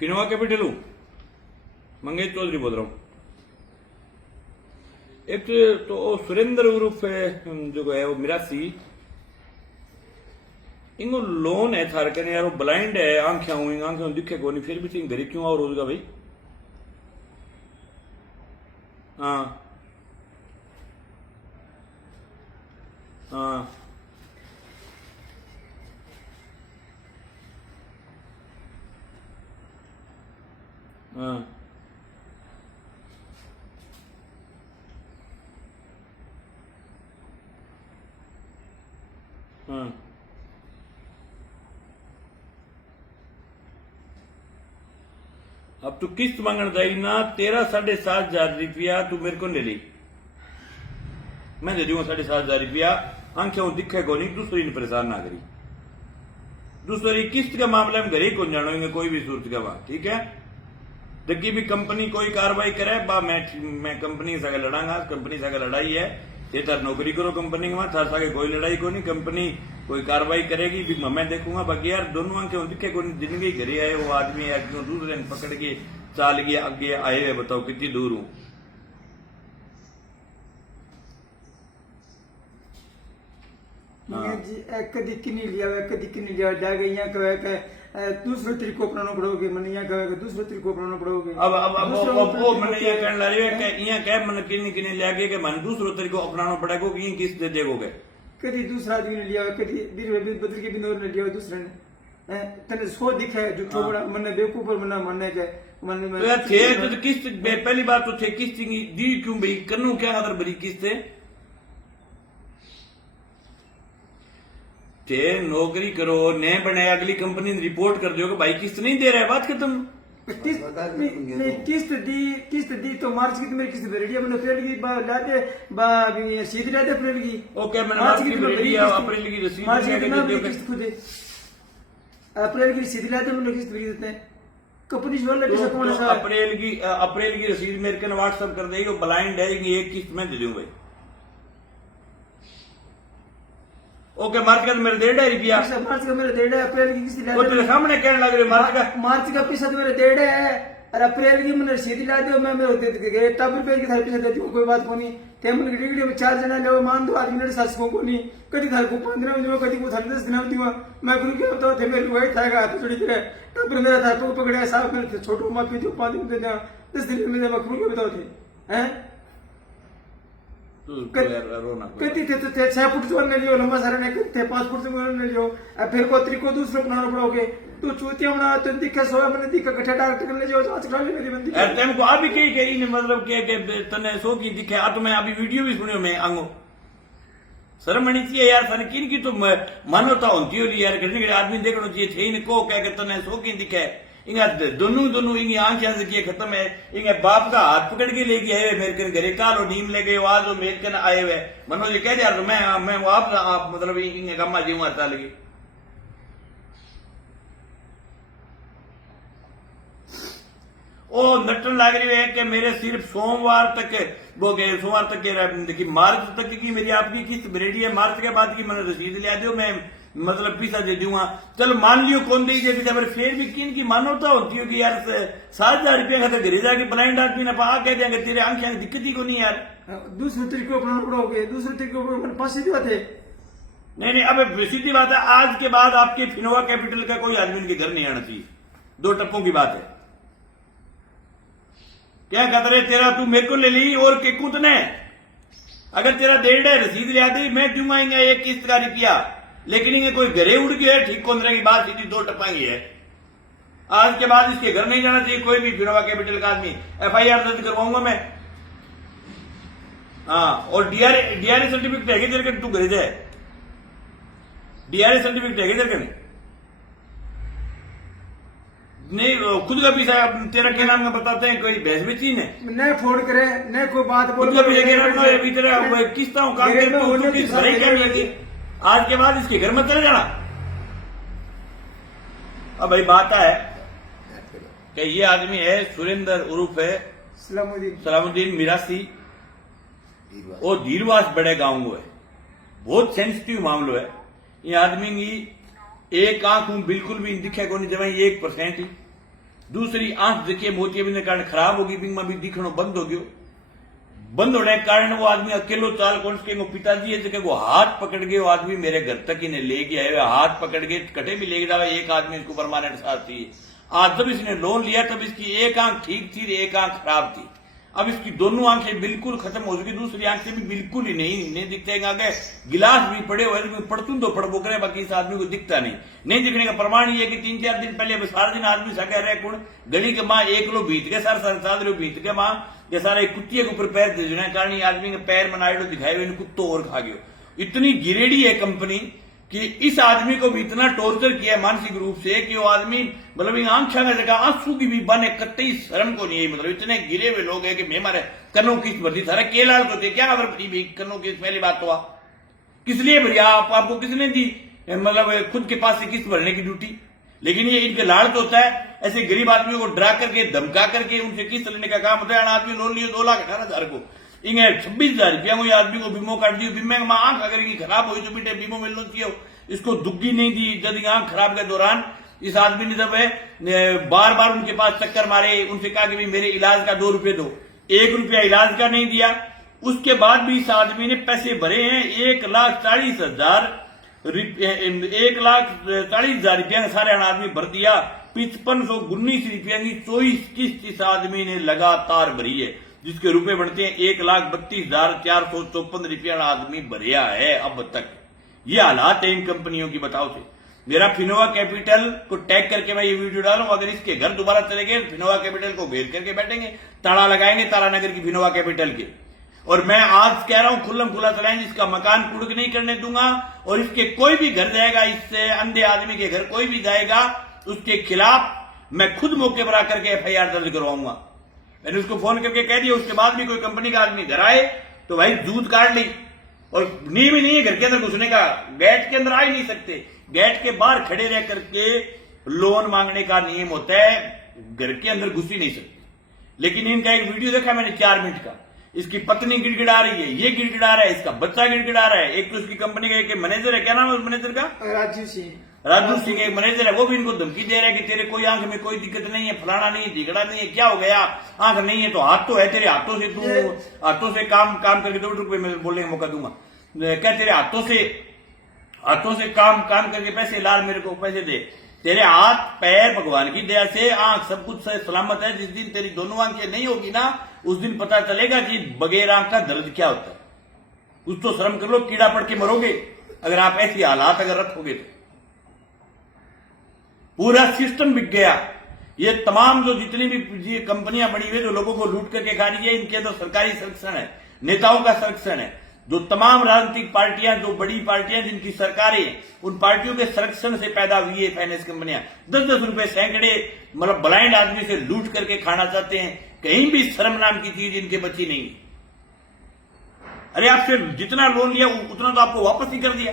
फिनोवा capital हूँ, मंगेश चौधरी बोल रहा हूँ। एक तो सुरेंद्र उर्फ जो है वो मिरासी, इनको लोन है थार के यार, वो ब्लाइंड है, आंखें दिखे को नहीं, फिर भी तीन घरी क्यों और रोजगा भाई? हाँ हाँ हाँ हाँ। अब तू किस्त मांगने जाएगी ना, 13,500 रुपया तू मेरे को ले ली, मैं दे दूंगा 7,500 रुपया। आंखें दिखे को नहीं, दूसरी ने परेशान ना करी। दूसरी किस्त के मामले में घरे कौन जानो कोई भी सूरत का बात, ठीक है? जबकि भी कंपनी कोई कार्रवाई करे बा, मैं कंपनी से लड़ांगा, कंपनी से लड़ाई है, ये तार नौकरी करो कंपनी में, थार सागे कोई लड़ाई को नहीं, कंपनी कोई कार्रवाई करेगी भी मैं देखूंगा। बाकी यार दोनों आंखें दिखे को नहीं, जिंदगी घरे आए वो आदमी यार क्यों दूसरे ने पकड़ के चाल गया आगे आए हुए, बताओ कितनी दूर हूं। कदी किन्नी लिया हुआ, कदी किन्नी लिया जा गई यहाँ कहे दूसरे तरीको अपनाना पड़ोगे, मैंने यहाँ कहे दूसरे तरीको अपनाना पड़ोगे। अब वो मैंने ये कहने लग रही है कि यहाँ कह मैंने किन्नी किन्नी लिया के मन दूसरे तरीको अपनाना पड़ेगा कि किस दे देखोगे। कदी दूसरा आदमी ने लिया हुआ, कदी बदल के बिनोर ने लिया हुआ दूसरे ने, तने सो दिखा है जो छोड़ा मैंने बेवकूफ पर मना मानने के मैंने थे तो किस्त पहली बात तो थे किस्त दी क्यों भाई, कन्नू क्या अगर बड़ी किस्त है थे, नौकरी करो ने बने अगली कंपनी ने रिपोर्ट कर दो कि भाई किस्त नहीं दे रहा है, बात खत्म। किस्त दी तो मार्च की तो मेरी किस्त भरी है, मैंने अप्रैल की लाते सीधी लाते अप्रैल की। ओके मैंने मार्च की भरी है, अप्रैल की रसीद मार्च की किस्त खुद है, अप्रैल की सीधी लाते मैंने किस्त भरी देते हैं कंपनी से वाले पैसा कौन सा। अप्रैल की रसीद मेरे को व्हाट्सएप कर देगी, वो ब्लाइंड है, एक किस्त मैं दे दूं भाई। ओके मार्च का तो मेरे 1.5 रुपया, मार्च का मेरे 1.5, अप्रैल की किस्त वो तेरे सामने कहने लग रहे मार्च का पैसा तो मेरे 1.5 है, और अप्रैल की मैंने सीधी ला दो, मैं मेरे दे गए तब रुपये की थारे पैसा देती हूँ, कोई बात को नहीं। तेमन की डिग्री में 4 जना लो, मान दो आदमी ने 700 को नहीं, कभी थारे को 15 दिन कभी को थारे 10 दिन दूंगा, मैं खुद क्या बताऊँ थे मेरे वही था थोड़ी देर तब मेरा था तो पकड़े साहब मेरे छोटो माफी दो 5 दिन दे 10 दिन में मैं खुद बताओ थे हैं कति थे तो 6 फुट से ले लियो, लंबा सारा नहीं थे 5 फुट से ले लियो, अब फिर को तरीको दूसरे अपनाना पड़ोगे। तू चूतिया बना तो दिखे सोया मैंने दिखा गठा डॉक्टर कर ले जाओ जांच करा ले मेरी बंदी यार तेरे को अभी कही ने मतलब के तने सो की दिखे आ, तो मैं अभी वीडियो भी सुनियो मैं आंगो शर्म आनी चाहिए यार, सन किन की तो मानवता होती हो यार, घड़ी आदमी देखना चाहिए थे इन को कह के तने सो की दिखे इंगा दोनों इंगी आंखें से किए खत्म है। इंगे बाप का हाथ पकड़ के लेके आए हुए मेरे कन घरे कालो नीम ले गए आज वो मेरे कन आए हुए मनो ये कह यार मैं वो आप मतलब इंगे गम्मा जीव आता लगी। ओ नटन लग रही है कि मेरे सिर्फ सोमवार तक वो गए, सोमवार तक देखिए मार्च तक की मेरी आपकी किस्त भरेडी है, मार्च के बाद की मैंने रसीद लिया दो, मैं मतलब पैसा दे दूंगा। चलो मान लियो कौन दे पर फिर भी किन की मानवता होती होगी यार, 7,000 रुपया का घरे जाके ब्लाइंड आदमी ने आ कह देंगे तेरे आंखें दिक्कत ही को नहीं यार। दूसरे तरीके अपनाना पड़ोगे, दूसरे तरीके पास सीधी बात है। नहीं अब सीधी बात है, आज के बाद आपके फिनोवा कैपिटल का कोई आदमी के घर नहीं आना चाहिए, 2 टप्पों की बात है। क्या कहते रहे तेरा तू मेरे को ले ली और के कुतने अगर तेरा 1.5 रसीद लिया दी मैं दूंगा एक किस्त का रुपया, लेकिन इन्हें कोई घरे उड़ गया ठीक कौन रहेगी बात, सीधी 2 टप्पाई है। आज के बाद इसके घर नहीं जाना चाहिए कोई भी फिनोवा कैपिटल का आदमी, FIR दर्ज करवाऊंगा मैं। हाँ और डीआरए सर्टिफिकेट है तेरे तू घरे जाए, डीआरए सर्टिफिकेट है तेरे नहीं, खुद का भी तेरा क्या नाम का बताते हैं, कोई भैंस बेची ने नहीं फोन करे नहीं कोई बात बोल किस तरह काम कर आज के बाद इसके घर में चले जाना। अब भाई बात है कि ये आदमी है सुरेंद्र उर्फ है सलामुद्दीन मिरासी, वो धीरवास बड़े गांव को है, बहुत सेंसिटिव मामलो है। ये आदमी की एक आंख बिल्कुल भी दिखे को नहीं, जब 1% ही दूसरी आंख देखिए मोतियाबिंद के कारण खराब होगी, बिंग में भी दिखनो बंद हो गयो। बंद होने के कारण वो आदमी अकेलो चाल कौन के पिताजी है जो वो हाथ पकड़ के वो आदमी मेरे घर तक इन्हें ले गया, हाथ पकड़ के कटे भी ले गया। एक आदमी इसको परमानेंट साथ थी। आज जब इसने लोन लिया तब इसकी एक आंख ठीक थी, एक आंख खराब थी। अब इसकी दोनों आंखें बिल्कुल खत्म हो चुकी, दूसरी आंख से भी बिल्कुल ही नहीं दिखते। आगे गिलास भी पड़े हुए पड़तूं तो पड़ बोक रहे, बाकी इस आदमी को दिखता नहीं दिखने का प्रमाण ये कि 3-4 दिन पहले सारा दिन आदमी सा कह रहे कुण गली के माँ एक लो बीत के सर साथ बीत के माँ ये सारे कुत्ते के ऊपर पैर दे जुने कारण आदमी के पैर बनाए दिखाए हुए कुत्तों और खा गयो। इतनी गिरेडी है कंपनी कि इस आदमी को भी इतना टॉर्चर किया मानसिक रूप से कि वो आदमी मतलब आंखा में जगह आंसू की भी बने कतई शर्म को नहीं है। मतलब इतने गिरे हुए लोग हैं कि मैं मारे कन्नों किस्त भरती सारा केलाल तो थे क्या खबर पड़ी भाई कन्नों किस्त पहली बात तो किस लिए भरिया आपको किसने दी, मतलब खुद के पास से किस्त भरने की ड्यूटी। लेकिन ये इनके लाड़ तो होता है ऐसे गरीब आदमियों को डरा करके धमका करके उनसे किस्त लेने का काम होता है। आदमी लोन लियो 2,18,000 को इंगे 26,000 रुपया कोई आदमी को बीमो काट दियो। बीमे में आंख अगर इनकी खराब हुई तो बेटे बीमो मिलना चाहिए, इसको दुग्गी नहीं दी। यदि आंख खराब के दौरान इस आदमी ने जब है बार बार उनके पास चक्कर मारे, उनसे कहा कि भाई मेरे इलाज का 2 रुपए दो, 1 रुपया इलाज का नहीं दिया। उसके बाद भी इस आदमी ने पैसे भरे हैं 1,40,000 रुपया सारे आदमी भर दिया। 5519 रुपया की 24 किस्त इस आदमी ने लगातार भरी है, जिसके रुपए बढ़ते हैं 1,32,454 रुपया आदमी भरिया है अब तक। ये हालात है इन कंपनियों की बताओ से। मेरा फिनोवा कैपिटल को टैग करके मैं ये वीडियो डालूं, अगर इसके घर दोबारा चले गए फिनोवा कैपिटल को घेर करके बैठेंगे, ताला लगाएंगे तारानगर की फिनोवा कैपिटल के। और मैं आज कह रहा हूं खुल्लम खुला चलाएंगे, इसका मकान कुड़क नहीं करने दूंगा। और इसके कोई भी घर जाएगा, इससे अंधे आदमी के घर कोई भी जाएगा, उसके खिलाफ मैं खुद मौके पर आकर के FIR दर्ज करवाऊंगा। मैंने उसको फोन करके कह दिया, उसके बाद भी कोई कंपनी का आदमी घर आए तो भाई जूत काट ली। और नियम ही नहीं है घर के अंदर घुसने का, गेट के अंदर आ ही नहीं सकते, गेट के बाहर खड़े रह करके लोन मांगने का नियम होता है, घर के अंदर घुस ही नहीं सकते। लेकिन इनका एक वीडियो देखा मैंने 4 मिनट का, इसकी पत्नी गिड़गिड़ा रही है, ये गिड़गिड़ा रहा है, इसका बच्चा गिड़गिड़ा रहा है। एक तो इसकी कंपनी का एक मैनेजर है, क्या नाम है उस मैनेजर का? राजू सिंह एक मैनेजर है, वो भी इनको धमकी दे रहा है कि तेरे कोई आंख में कोई दिक्कत नहीं है, फलाना नहीं है, झिगड़ा नहीं है, क्या हो गया, आंख नहीं है तो हाथ तो है तेरे, हाथों से तू हाथों से काम करके 2 रुपए में बोलने का मौका दूंगा। क्या तेरे हाथों से काम करके पैसे लाल मेरे को पैसे दे, तेरे हाथ पैर भगवान की दया से आंख सब कुछ सलामत है। जिस दिन तेरी दोनों आंखें नहीं होगी ना, उस दिन पता चलेगा कि बगैर आंख का दर्द क्या होता है। कुछ तो शर्म कर लो, कीड़ा पड़ के मरोगे अगर आप ऐसी हालात अगर रखोगे तो। पूरा सिस्टम बिक गया। ये तमाम जो जितनी भी ये कंपनियां बनी हुई जो लोगों को लूट करके खा रही है, इनके अंदर सरकारी संरक्षण है, नेताओं का संरक्षण है। जो तमाम राजनीतिक पार्टियां, जो बड़ी पार्टियां जिनकी सरकारें, उन पार्टियों के संरक्षण से पैदा हुई है फाइनेंस कंपनियां। 10-10 रुपए सैकड़े मतलब ब्लाइंड आदमी से लूट करके खाना चाहते हैं। कहीं भी शर्म नाम की चीज इनके बची नहीं। अरे आपसे जितना लोन लिया उतना तो आपको वापस ही कर दिया,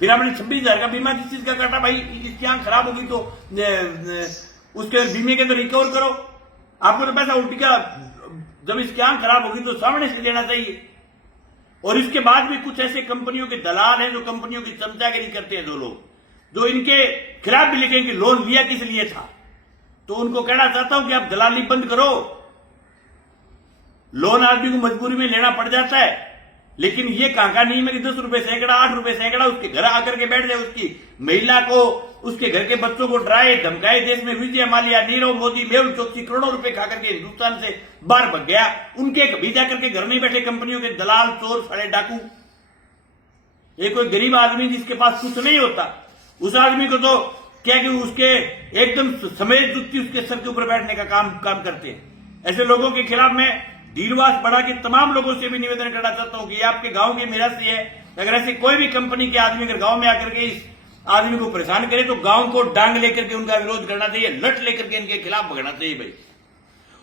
फिर आपने 26,000 का बीमा जिस चीज का काटा, भाई इसकी आंख खराब होगी तो उसके बीमे के अंदर रिकवर करो। आपको तो पैसा उल्टी का, जब इसकी आंख खराब होगी तो सामने से लेना चाहिए। और इसके बाद भी कुछ ऐसे कंपनियों के दलाल हैं जो कंपनियों की चमचागिरी करते हैं, जो लोग जो इनके खिलाफ भी लिखेंगे कि लोन लिया किस लिए था, तो उनको कहना चाहता हूं कि आप दलाली बंद करो। लोन आदमी को मजबूरी में लेना पड़ जाता है, लेकिन ये कहां का नियम है कि 10 रुपए सैकड़ा, 8 रुपए सैकड़ा उसके घर आकर के बैठ जाए, उसकी महिला को, उसके घर के बच्चों को डराए धमकाए। देश में विजय माल्या, नीरव मोदी, मेहुल चोकसी करोड़ों रुपए खाकर के हिंदुस्तान से बाहर भग गया। उनके कभी जाकर के घर नहीं बैठे कंपनियों के दलाल, चोर, साले, डाकू। ये कोई गरीब आदमी जिसके पास कुछ नहीं होता, उस आदमी को तो क्या कि उसके एकदम समेत जुत्ती उसके सर के ऊपर बैठने का काम करते हैं। ऐसे लोगों के खिलाफ मैं धीरवास बढ़ा के तमाम लोगों से भी निवेदन करना चाहता हूं कि आपके गांव की मिरासी है, अगर ऐसे कोई भी कंपनी के आदमी अगर गांव में आकर के इस आदमी को परेशान करे तो गांव को डांग लेकर के उनका विरोध करना चाहिए, लट लेकर के इनके खिलाफ भगना चाहिए भाई।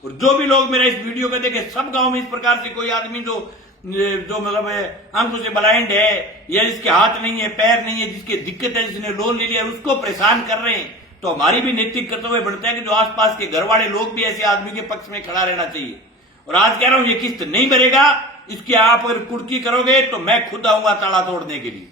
और जो भी लोग मेरा इस वीडियो को देखे, सब गांव में इस प्रकार से कोई आदमी जो मतलब आंखों से ब्लाइंड है या जिसके हाथ नहीं है, पैर नहीं है, जिसकी दिक्कत है, जिसने लोन ले लिया, उसको परेशान कर रहे हैं, तो हमारी भी नैतिक कर्तव्य बढ़ता है कि जो आसपास के घर वाले लोग भी ऐसे आदमी के पक्ष में खड़ा रहना चाहिए। और आज कह रहा हूं ये किस्त नहीं भरेगा, इसकी आप अगर कुर्की करोगे तो मैं खुद आऊंगा ताला तोड़ने के लिए।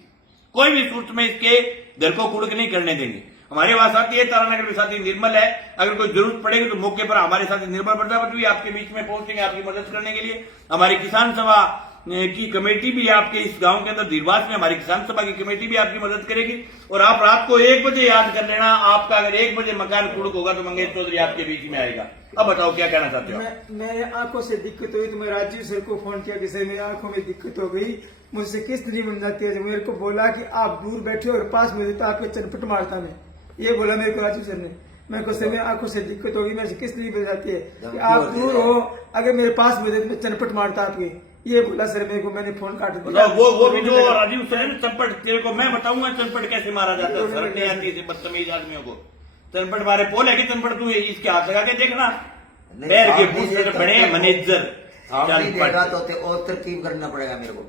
कोई भी सूरत में इसके घर को कुड़क नहीं करने देंगे। हमारे पास साथी है, तारानगर में साथी निर्मल है। अगर कोई जरूरत पड़ेगी तो मौके पर हमारे साथी निर्मल प्रजापति भी आपके बीच में पहुंचेंगे आपकी मदद करने के लिए। हमारी किसान सभा की कमेटी भी आपके इस गांव के अंदर धीरवास में हमारी किसान सभा की कमेटी भी आपकी मदद करेगी। और आप रात को 1 बजे याद कर लेना, आपका अगर 1 बजे मकान कुड़क होगा तो मंगेश चौधरी आपके बीच में आएगा। अब बताओ क्या कहना चाहते हो? मैं आंखों से दिक्कत हुई तो मैं राजीव सर को फोन किया कि सर मेरी आंखों में दिक्कत हो गई, मुझसे किस्त नहीं बन जाती है। मेरे को बोला कि आप दूर बैठे और पास में तो आपके चनपट मारता मैं, ये बोला मेरे को राजीव सर ने। मैं को सर मेरी आंखों से दिक्कत होगी, मेरे से किस्त नहीं बन जाती है कि आप दूर हो, अगर मेरे पास में तो मैं चनपट मारता आपके, ये बोला सर मेरे को। मैंने फोन काट दिया। वो भी जो राजीव सर है चनपट, तेरे को मैं बताऊंगा चनपट कैसे मारा जाता है। सर नहीं आती है बदतमीज आदमियों को चनपट मारे। पोल है कि चनपट तू इसके हाथ लगा के देखना, पैर के बूट बने मैनेजर तो और तरकीब करना पड़ेगा मेरे को।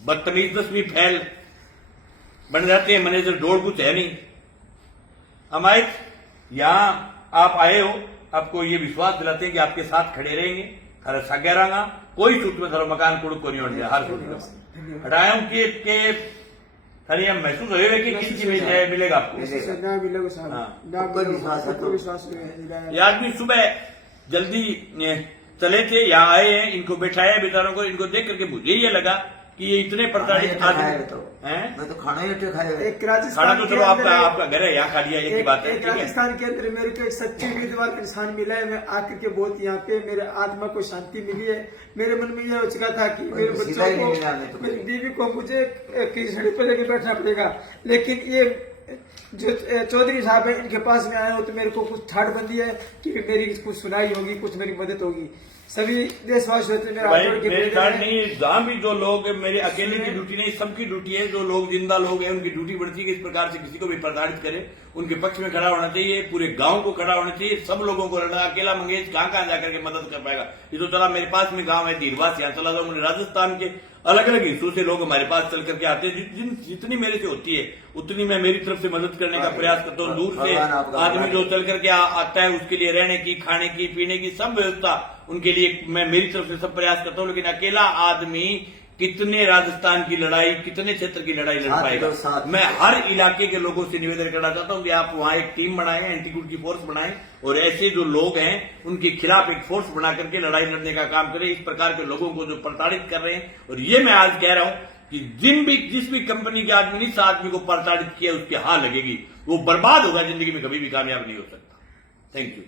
बदतमीज 10वीं फैल बन जाते हैं मैनेजर, डोर कुछ है नहीं। हमारे यहाँ आप आए हो, आपको ये विश्वास दिलाते हैं कि आपके साथ खड़े रहेंगे। हर सगेरांगा कोई सूट में थारो मकान कुड़क को नहीं होने हर सूट हटाया हूं के थारी हम महसूस हो कि किस चीज मिलेगा आपको। ये आदमी सुबह जल्दी चले थे, यहाँ आए हैं, इनको बैठाया बेचारों को। इनको देख करके मुझे ये लगा कि ये इतने प्रताड़ित आदमी हैं। मैं तो खाना ही खाया। एक खाना राजस्थान तो चलो आपका घर है, यहाँ खा लिया, एक ही बात है। एक राजस्थान के अंदर मेरे को एक सच्ची उम्मीदवार इंसान मिला है। मैं आकर के बहुत यहाँ पे मेरे आत्मा को शांति मिली है। मेरे मन में यह हो चुका था कि मेरे बच्चों को, मेरी बीवी को मुझे किसी सड़क पर लेके बैठना पड़ेगा, लेकिन ये जो चौधरी साहब है इनके पास में आया हो तो मेरे को कुछ ठाड़ बंदी है कि मेरी कुछ सुनाई होगी, कुछ मेरी मदद होगी। सभी देशवासियों से मेरे साथ नहीं, जहां भी जो लोग, मेरे अकेले की ड्यूटी नहीं, सबकी ड्यूटी है। जो लोग जिंदा लोग हैं उनकी ड्यूटी बढ़ती है कि इस प्रकार से किसी को भी प्रताड़ित करे, उनके पक्ष में खड़ा होना चाहिए। पूरे गांव को खड़ा होना चाहिए, सब लोगों को लड़ा। अकेला मंगेश कहां जाकर के मदद कर पाएगा। ये तो चला मेरे पास में गांव है धीरवास, यहाँ चला जाऊंगा। राजस्थान के अलग अलग हिस्सों से लोग हमारे पास चल करके आते हैं। जितनी मेरे से होती है उतनी मैं मेरी तरफ से मदद करने का प्रयास करता हूँ। दूर से आदमी जो चल करके आता है उसके लिए रहने की, खाने की, पीने की सब व्यवस्था उनके लिए मैं मेरी तरफ से सब प्रयास करता हूँ। लेकिन अकेला आदमी कितने राजस्थान की लड़ाई, कितने क्षेत्र की लड़ाई लड़ पाएगा। मैं हर इलाके के लोगों से निवेदन करना चाहता हूँ कि आप वहां एक टीम बनाएं, एंटीकूट की फोर्स बनाएं और ऐसे जो लोग हैं उनके खिलाफ एक फोर्स बना करके लड़ाई लड़ने का काम करें। इस प्रकार के लोगों को जो प्रताड़ित कर रहे हैं, और ये मैं आज कह रहा हूं कि जिस भी कंपनी के आदमी ने इस आदमी को प्रताड़ित किया उसकी हां लगेगी, वो बर्बाद होगा, जिंदगी में कभी भी कामयाब नहीं हो सकता। Thank you.